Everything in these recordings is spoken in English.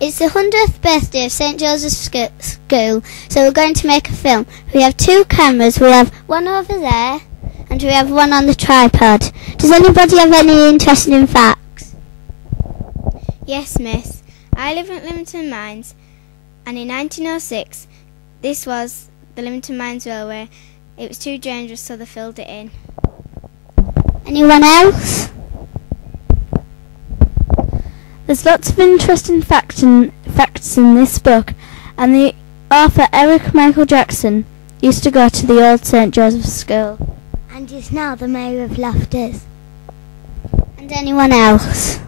It's the 100th birthday of St Joseph's School, so we're going to make a film. We have 2 cameras. We have one over there, and we have one on the tripod. Does anybody have any interesting facts? Yes, miss. I live at Lymington Mines, and in 1906, this was the Lymington Mines Railway. It was too dangerous, so they filled it in. Anyone else? There's lots of interesting facts in this book, and the author Eric Michael Jackson used to go to the old St Joseph's School. And is now the mayor of Loftus. And anyone else?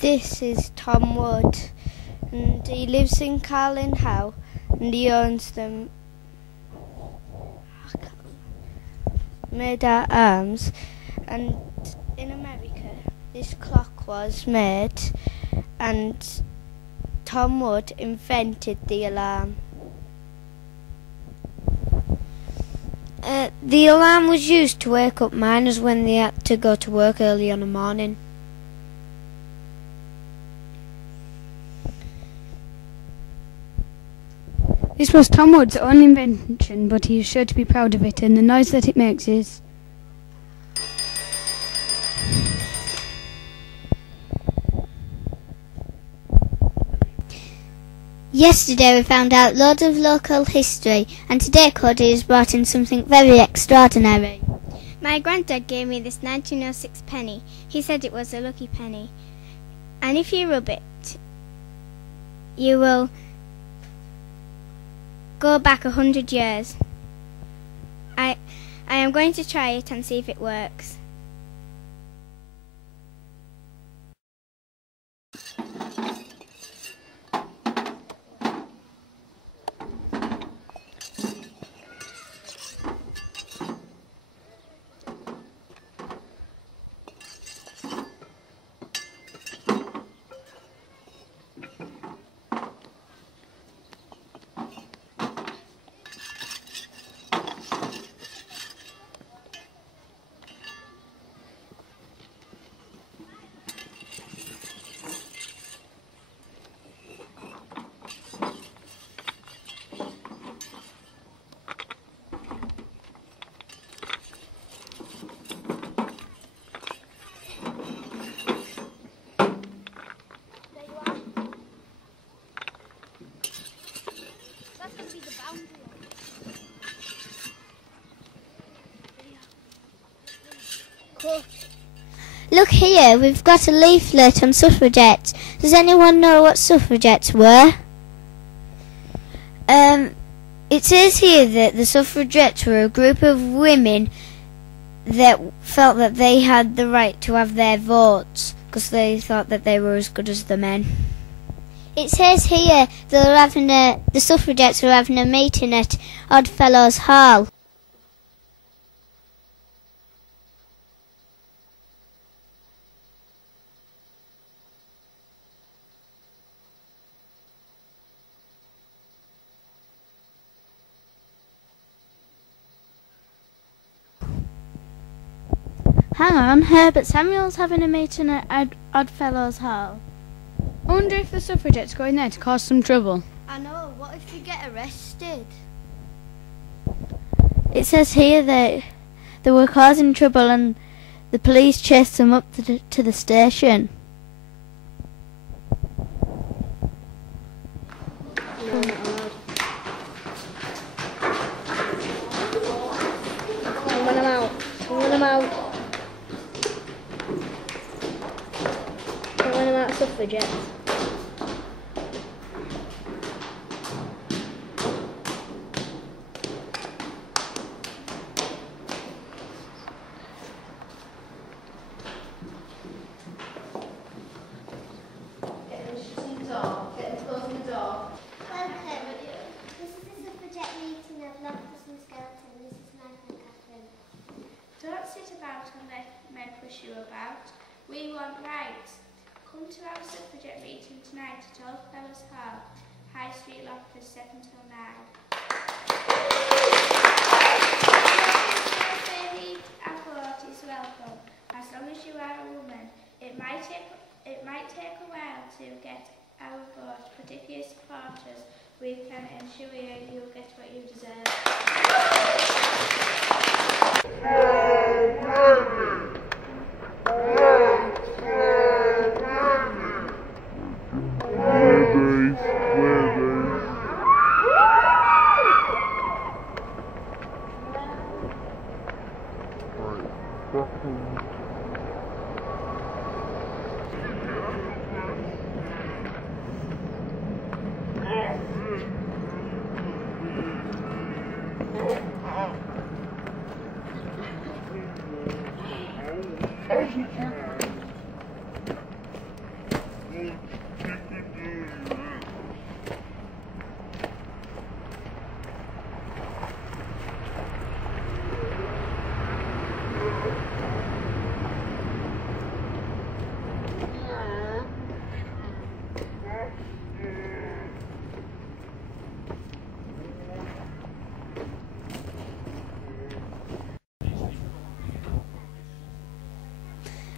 This is Tom Wood, and he lives in Carlin Howe, and he owns them made out arms. And in America, this clock was made, and Tom Wood invented the alarm. The alarm was used to wake up miners when they had to go to work early on a morning. This was Tom Wood's own invention, but he is sure to be proud of it, and the noise that it makes is... Yesterday we found out loads of local history, and today Cody has brought in something very extraordinary. My granddad gave me this 1906 penny. He said it was a lucky penny. And if you rub it, you will go back 100 years. I am going to try it and see if it works. Look here, we've got a leaflet on suffragettes. Does anyone know what suffragettes were? It says here that the suffragettes were a group of women that felt that they had the right to have their votes because they thought that they were as good as the men. It says here the suffragettes were having a meeting at Oddfellows Hall. Hang on, Herbert Samuel's having a meeting at Oddfellows Hall. I wonder if the suffragettes go in there to cause some trouble. I know, what if you get arrested? It says here that they were causing trouble and the police chased them up to the station. Suffragettes. Don't sit about and let men push you about. We want rights. Come to our suffragette meeting tonight at Oddfellows Hall, High Street, Loftus, 7 till 9. but if you support us, we can ensure you'll get what you deserve.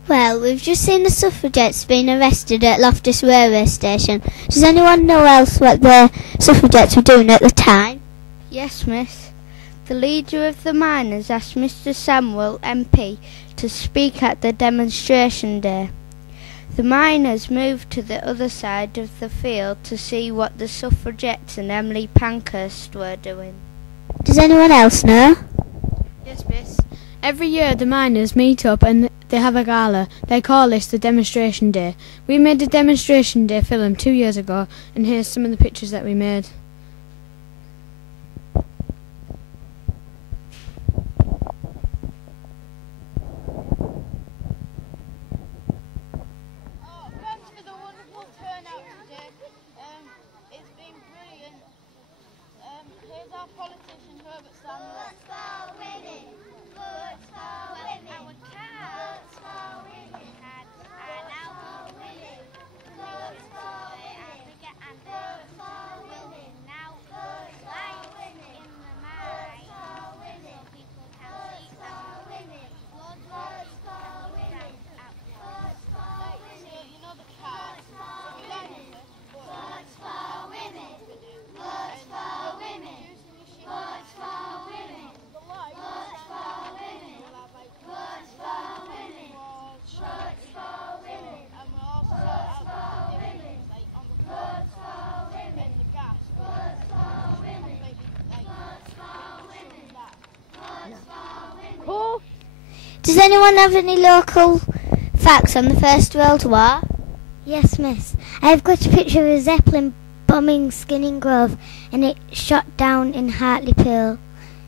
Well, we've just seen the suffragettes being arrested at Loftus railway station. Does anyone know else what the suffragettes were doing at the time? Yes, miss. The leader of the miners asked Mr. Samuel, MP, to speak at the demonstration day. The miners moved to the other side of the field to see what the suffragettes and Emily Pankhurst were doing. Does anyone else know? Yes, miss. Every year the miners meet up and they have a gala. They call this the demonstration day. We made the demonstration day film 2 years ago, and here's some of the pictures that we made. Thanks for the wonderful turnout today. It's been brilliant. Here's our politician, Herbert Samuel. Votes for women. Votes for women. Our cats. Votes for women. And our women. Votes for women. And votes for women. Now votes for women. In the mind. Votes for women. So people can votes for women. Votes for women. Votes for women. You know the cats. Votes for women. Votes for women. Votes for women. Votes for women. Votes for women. Votes for women. Votes for women. And we're also votes for women. Votes for women. Votes for women. Votes for women. Votes for women. Cool. Does anyone have any local facts on the First World War? Yes, miss. I've got a picture of a Zeppelin bombing Skinning Grove, and it shot down in Hartlepool.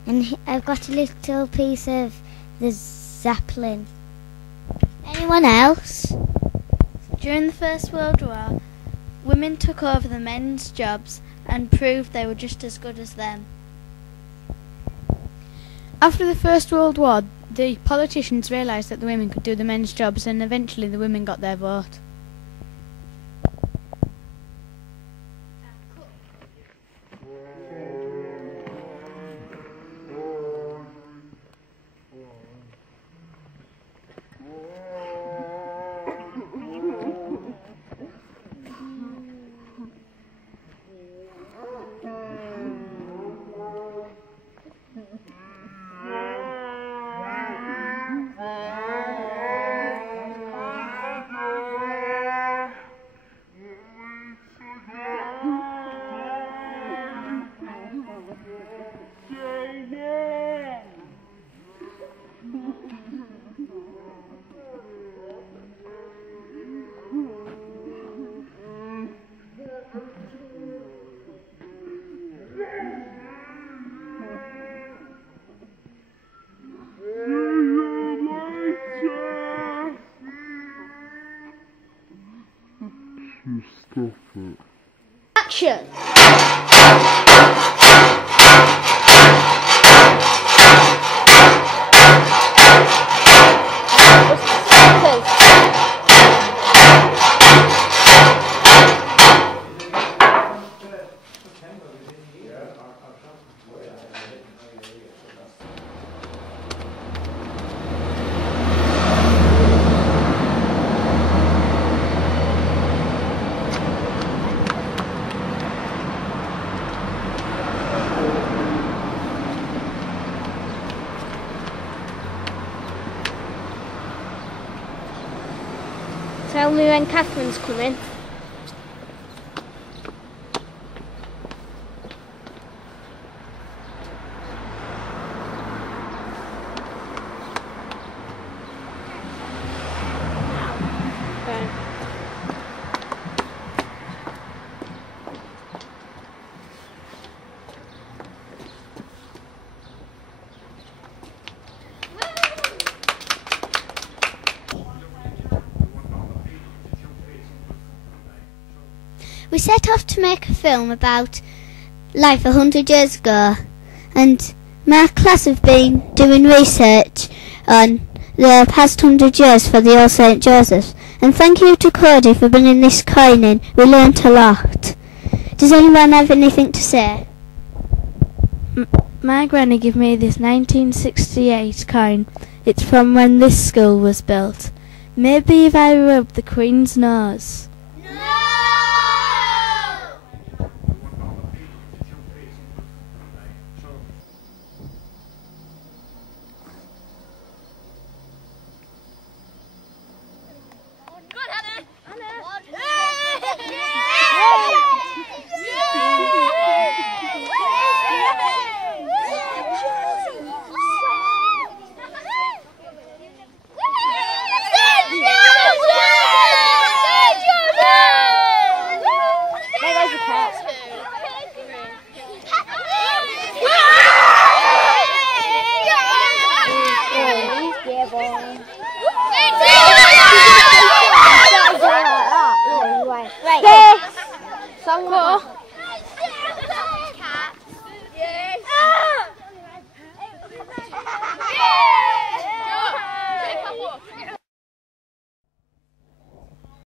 And I've got a little piece of the Zeppelin. Anyone else? During the First World War, women took over the men's jobs and proved they were just as good as them. After the First World War, the politicians realised that the women could do the men's jobs, and eventually the women got their vote. Action! tell me when Catherine's coming. We set off to make a film about life 100 years ago, and my class have been doing research on the past 100 years for the Old St. Joseph's. And thank you to Cody for bringing this coin in. We learnt a lot. Does anyone have anything to say? My granny gave me this 1968 coin. It's from when this school was built. Maybe if I rubbed the Queen's nose.